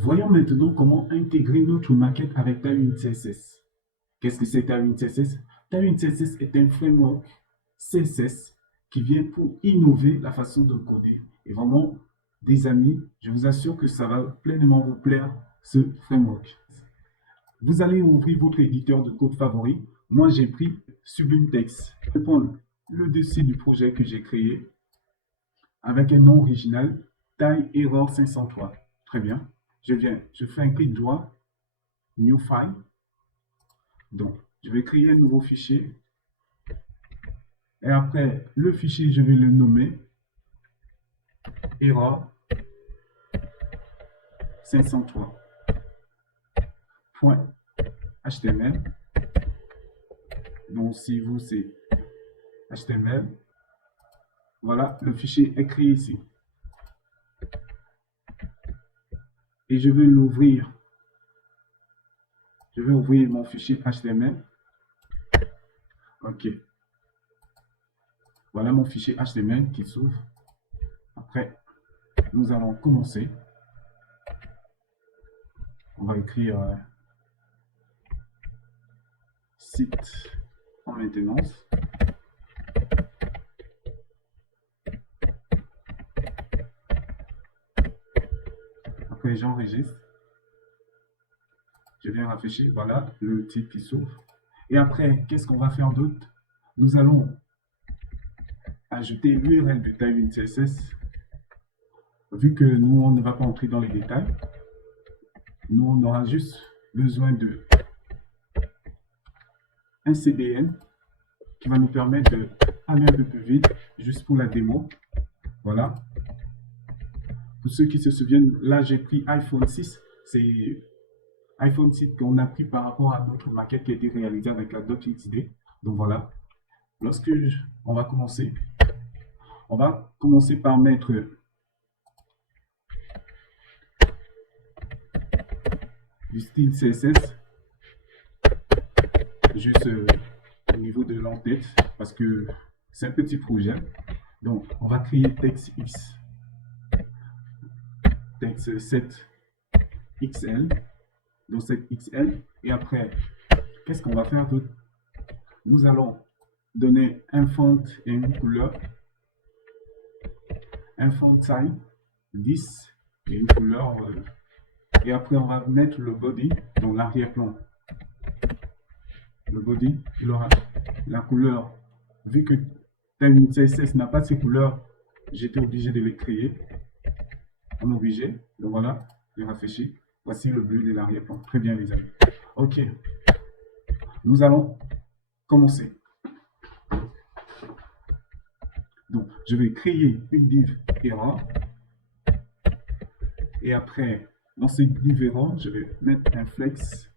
Voyons maintenant comment intégrer notre maquette avec Tailwind CSS. Qu'est-ce que c'est Tailwind CSS? Tailwind CSS est un framework CSS qui vient pour innover la façon de coder. Et vraiment, des amis, je vous assure que ça va pleinement vous plaire, ce framework. Vous allez ouvrir votre éditeur de code favori. Moi, j'ai pris Sublime Text. Je vais prendre le dossier du projet que j'ai créé avec un nom original, taille error 503. Très bien. Je fais un clic droit, New File. Donc, je vais créer un nouveau fichier. Et après, le fichier, je vais le nommer error 503.html. Donc, si vous, c'est HTML. Voilà, le fichier est créé ici. Et je vais l'ouvrir. Je vais ouvrir mon fichier HTML. OK. Voilà mon fichier HTML qui s'ouvre. Après, nous allons commencer. On va écrire site en maintenance. Après, j'enregistre. Je viens rafraîchir. Voilà le titre qui s'ouvre. Et après, qu'est-ce qu'on va faire d'autre? Nous allons ajouter l'URL de Tailwind CSS. Vu que nous, on ne va pas entrer dans les détails, nous, on aura juste besoin de un CDN qui va nous permettre d'aller un peu plus vite, juste pour la démo. Voilà. Pour ceux qui se souviennent, là, j'ai pris iPhone 6. C'est iPhone 6 qu'on a pris par rapport à notre maquette qui a été réalisée avec la .xd. Donc voilà. On va commencer par mettre du style CSS juste au niveau de l'entête parce que c'est un petit projet. Donc, on va créer TextX, Text 7XL, donc 7XL. Et après, qu'est-ce qu'on va faire d'autre? Nous allons donner un font et une couleur, un font size 10 et une couleur. Et après, on va mettre le body, donc l'arrière-plan. Le body, il aura la couleur. Vu que Tailwind CSS n'a pas ces couleurs, j'étais obligé de les créer. On est obligé. Donc voilà, il rafraîchit. Voici le bleu de l'arrière-plan. Très bien, les amis. OK. Nous allons commencer. Donc, je vais créer une div error. Et après, dans cette div error, je vais mettre un flex,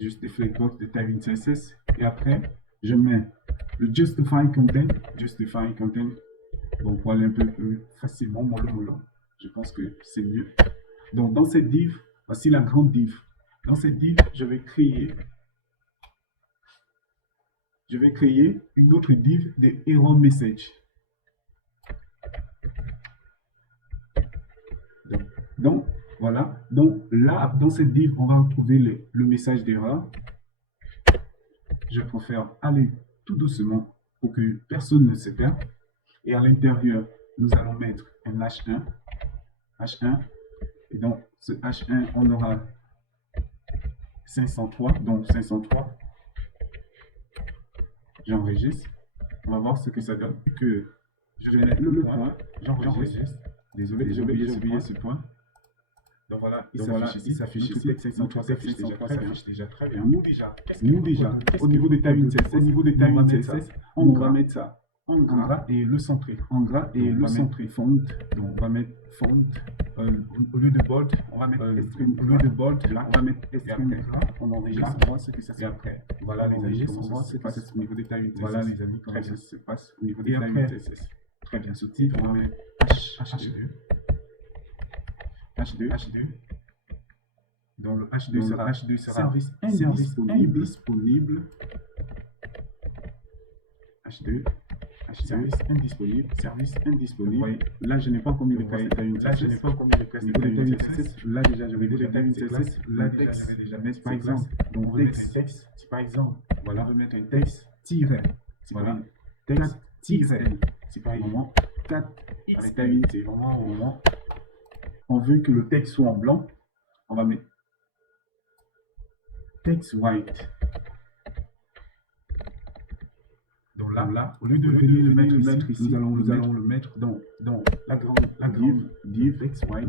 juste des flexbox de Tailwind CSS. Et après, je mets le justify content. Bon, pour aller un peu plus facilement, mollo. Je pense que c'est mieux. Donc, dans cette div, voici la grande div. Dans cette div, je vais créer une autre div de error message. Donc, voilà. Donc, là, dans cette div, on va retrouver le message d'erreur. Je préfère aller tout doucement pour que personne ne se perde. Et à l'intérieur, nous allons mettre un H1. Et donc, ce H1, on aura 503. Donc, 503. J'enregistre. On va voir ce que ça donne. Que je vais mettre le point. J'enregistre. Désolé, j'ai oublié ce point. Donc voilà, il s'affiche ici. 503 s'affiche déjà très bien. Nous déjà, au niveau des Tailwind CSS, on va mettre ça en gras et le centrer. Font. Donc on va mettre font. Au lieu de bold, on va mettre extreme. Au lieu de bold, là, on va mettre extreme gras. On enregistre, on voit ce que ça se passe. Et après, voilà les amis, on voit ce qui se passe au niveau des Tailwind CSS. Voilà les amis, comment ça se passe au niveau des Tailwind CSS. Très bien, sous-titre, on va mettre H2. Donc le H2 sera service indisponible. H2. service indisponible, service indisponible. Oui. Là, je n'ai pas encore mis le cahier une CSS. Là, je n'ai pas encore mis le cahier une CSS. Là, déjà, j'avais déjà une CSS. Là, déjà, j'avais déjà mis, par exemple, donc texte. Si par exemple, voilà, on veut mettre un texte tiret. Voilà, texte tiret. C'est par exemple 4x avec ta unité. Vraiment, au moment, on veut que le texte soit en blanc. On va mettre text white. Donc là, au lieu de venir le mettre ici, nous allons le mettre dans la grande div text white.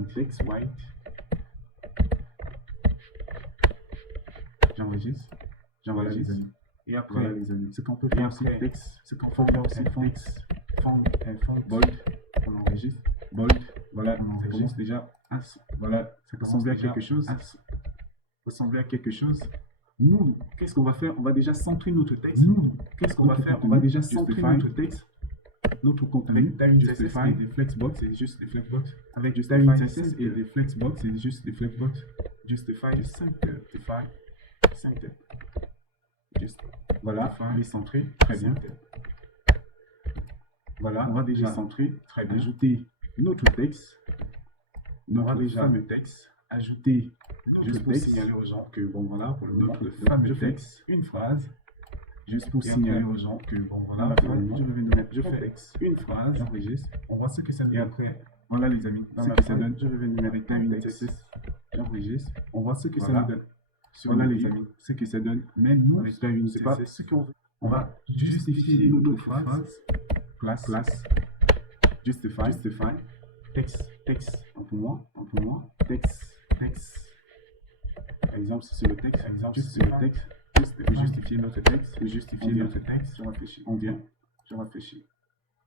J'enregistre. Et après, voilà, les amis, ce qu'on peut faire aussi, texte, ce qu'on peut faire aussi, font bold, on enregistre, bold, voilà, on commence déjà à, voilà, ça ressemble à quelque chose, Nous, qu'est-ce qu'on va faire? On va déjà centrer notre texte. Qu'est-ce qu'on va faire? On va déjà centrer notre texte, notre contenu. Avec Justify et des Flexbox, c'est juste des Flexbox. Avec Justify et des Flexbox, c'est juste des Flexbox. Justify, Center. Juste, voilà, les centrer, très bien. Voilà, on va déjà centrer, très bien. Ajouter notre texte, notre fameux texte. Ajouter juste pour signaler aux gens que bon voilà, pour le moment, le fameux texte, une phrase, juste pour signaler aux gens que bon voilà, je vais venir mettre, je fais une phrase, j'enregistre, on voit ce que ça donne. Et après, voilà les amis, ce que ça donne, je vais venir mettre une texte, j'enregistre, on voit ce que ça donne. Voilà les amis, ce que ça donne. Mais nous, c'est pas ce qu'on veut. On va justifier notre phrase, classe, justify, texte, un peu moins, texte. Par exemple, si c'est le texte, justifier notre texte, je réfléchis.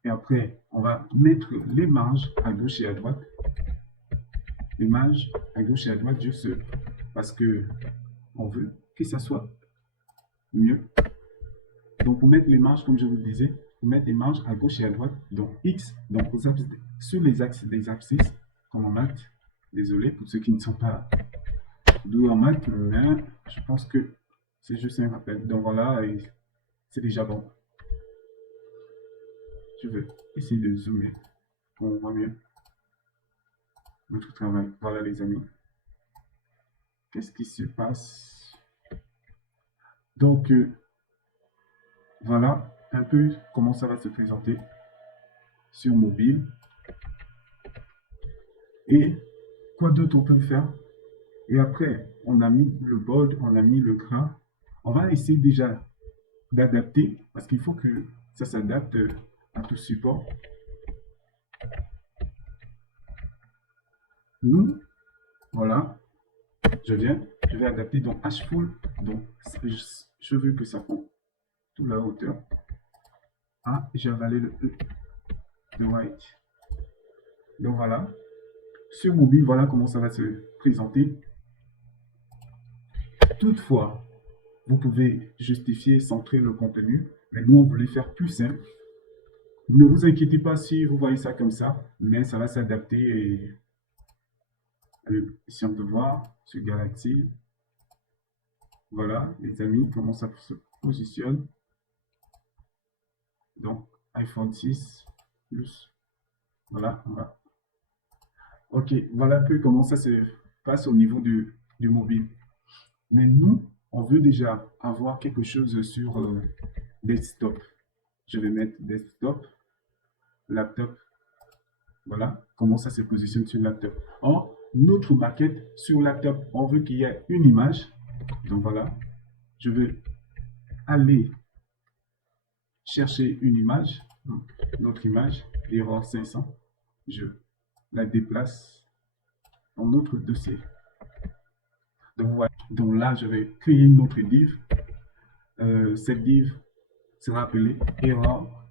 Et après, on va mettre les marges à gauche et à droite. Juste parce que on veut que ça soit mieux. Donc, pour mettre les marges, comme je vous le disais, pour mettre les marges à gauche et à droite, donc X, donc sur les axes des abscisses, comme en maths. Désolé pour ceux qui ne sont pas doués en maths, mais je pense que c'est juste un rappel. Donc voilà, c'est déjà bon. Je vais essayer de zoomer pour qu'on voit mieux notre travail. Voilà les amis. Qu'est-ce qui se passe? Donc, voilà un peu comment ça va se présenter sur mobile. Et quoi d'autre on peut faire? Et après, on a mis le bold, on a mis le gras. On va essayer déjà d'adapter parce qu'il faut que ça s'adapte à tout support. Nous, voilà, je vais adapter donc H-Full. Donc, je veux que ça prend toute la hauteur. Ah, j'ai avalé le white. Donc voilà. Sur mobile, voilà comment ça va se présenter. Toutefois, vous pouvez justifier, centrer le contenu, mais nous, on voulait faire plus simple. Ne vous inquiétez pas si vous voyez ça comme ça, mais ça va s'adapter. Et ici, on peut voir sur Galaxy. Voilà, les amis, comment ça se positionne. Donc, iPhone 6 plus. Voilà, on va. Ok, voilà un peu comment ça se passe au niveau du mobile. Mais nous, on veut déjà avoir quelque chose sur desktop. Je vais mettre desktop, laptop. Voilà comment ça se positionne sur laptop. Or, notre maquette sur laptop, on veut qu'il y ait une image. Donc voilà, je vais aller chercher une image, notre image, erreur 500. Je la déplace dans notre dossier. Donc voilà. Donc là, je vais créer une autre div. Cette div sera appelée error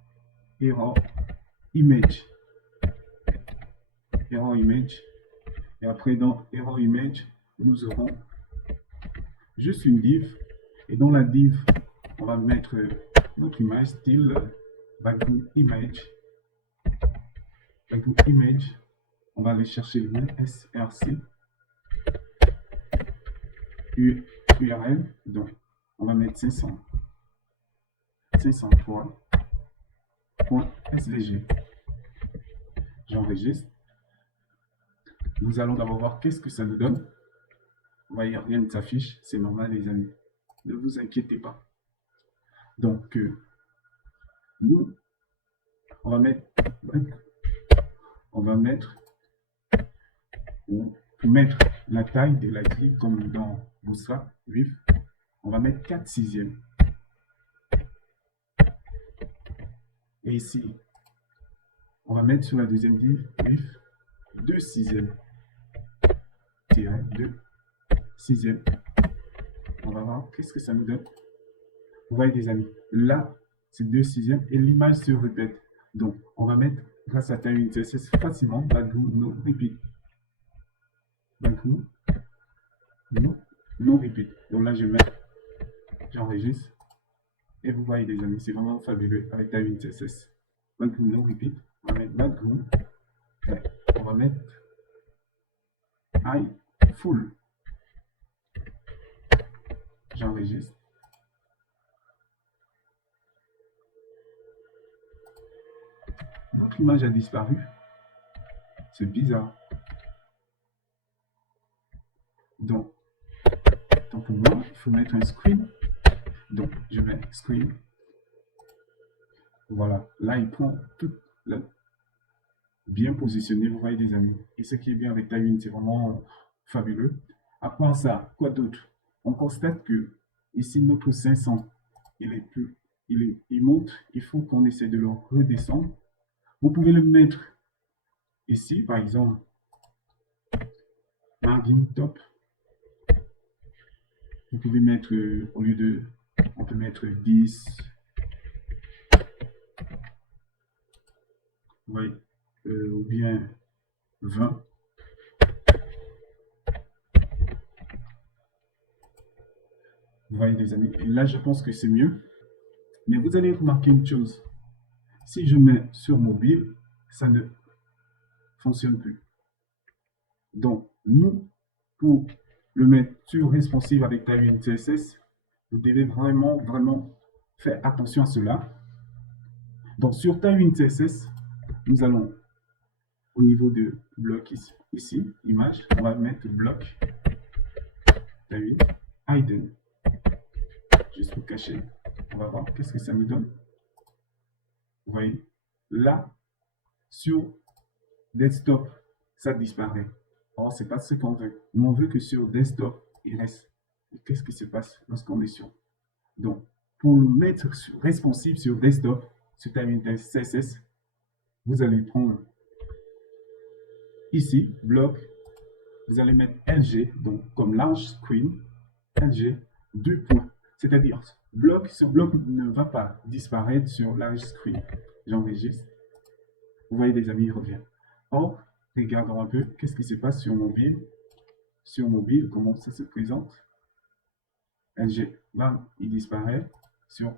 image. Error image. Et après, dans error image, nous aurons juste une div. Et dans la div, on va mettre notre image, style background image. Background image. On va aller chercher le nom src. URL. Donc, on va mettre 503. .svg. J'enregistre. Nous allons d'abord voir qu'est-ce que ça nous donne. Vous voyez, rien ne s'affiche, c'est normal les amis. Ne vous inquiétez pas. Donc, nous, on va mettre pour mettre la taille de la grille comme dans Bootstrap 8, on va mettre 4/6. Et ici, on va mettre sur la deuxième grille 2/6. 2/6. On va voir qu'est-ce que ça nous donne. Vous voyez les amis, là, c'est 2/6 et l'image se répète. Donc, on va mettre, grâce à Tailwind CSS, facilement background no repeat. Background no repeat. Donc là, j'enregistre. Et vous voyez les amis, c'est vraiment fabuleux avec Tailwind CSS. Background no repeat. On va mettre background. On va mettre high full. J'enregistre. Votre image a disparu. C'est bizarre. Donc pour moi, il faut mettre un screen. Donc, je mets screen. Voilà. Là, il prend tout bien positionné. Vous voyez, les amis. Et ce qui est bien avec Tailwind, c'est vraiment fabuleux. À part ça, quoi d'autre? On constate que ici, notre 500, il monte. Il faut qu'on essaie de le redescendre. Vous pouvez le mettre ici, par exemple, margin top. Vous pouvez mettre, au lieu de, on peut mettre 10. Vous voyez, ou bien 20. Vous voyez les amis, et là je pense que c'est mieux. Mais vous allez remarquer une chose. Si je mets sur mobile, ça ne fonctionne plus. Donc, nous, pour le mettre sur responsive avec Tailwind CSS, vous devez vraiment faire attention à cela. Donc, sur Tailwind CSS, nous allons au niveau de bloc ici, image, on va mettre bloc Tailwind hidden. Juste pour cacher. On va voir qu'est-ce que ça nous donne. Vous voyez, là, sur desktop, ça disparaît. Or, c'est pas ce qu'on veut. Nous, on veut que sur desktop, il reste. Qu'est-ce qui se passe lorsqu'on est sur? Donc, pour le mettre sur responsive sur desktop, sur Tailwind CSS, vous allez prendre ici, bloc, vous allez mettre LG, donc comme large screen, LG, 2 points. C'est-à-dire, bloc sur bloc ne va pas disparaître sur large screen. J'enregistre. Vous voyez, les amis, il revient. Or, regardons un peu qu'est-ce qui se passe sur mobile. Sur mobile, comment ça se présente. LG, là, il disparaît. Sur,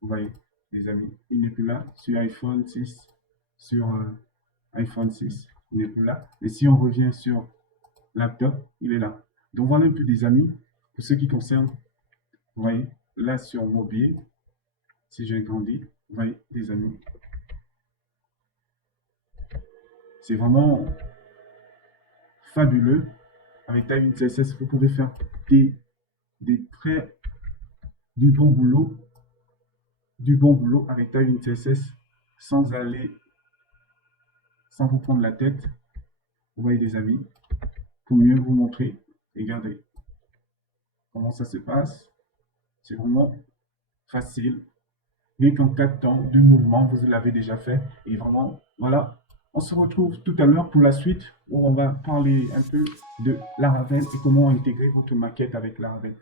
vous voyez, les amis, il n'est plus là. Sur iPhone 6, sur iPhone 6, il n'est plus là. Et si on revient sur laptop, il est là. Donc voilà un peu des amis, pour ce qui concerne, vous voyez, là sur mobile, si je grandis, vous voyez, les amis. C'est vraiment fabuleux. Avec Tailwind CSS, vous pouvez faire du bon boulot avec Tailwind CSS sans vous prendre la tête. Vous voyez, les amis, pour mieux vous montrer. Regardez comment ça se passe. C'est vraiment facile. Rien qu'en 4 temps, 2 mouvements, vous l'avez déjà fait. Et vraiment, voilà. On se retrouve tout à l'heure pour la suite où on va parler un peu de Laravel et comment intégrer votre maquette avec Laravel.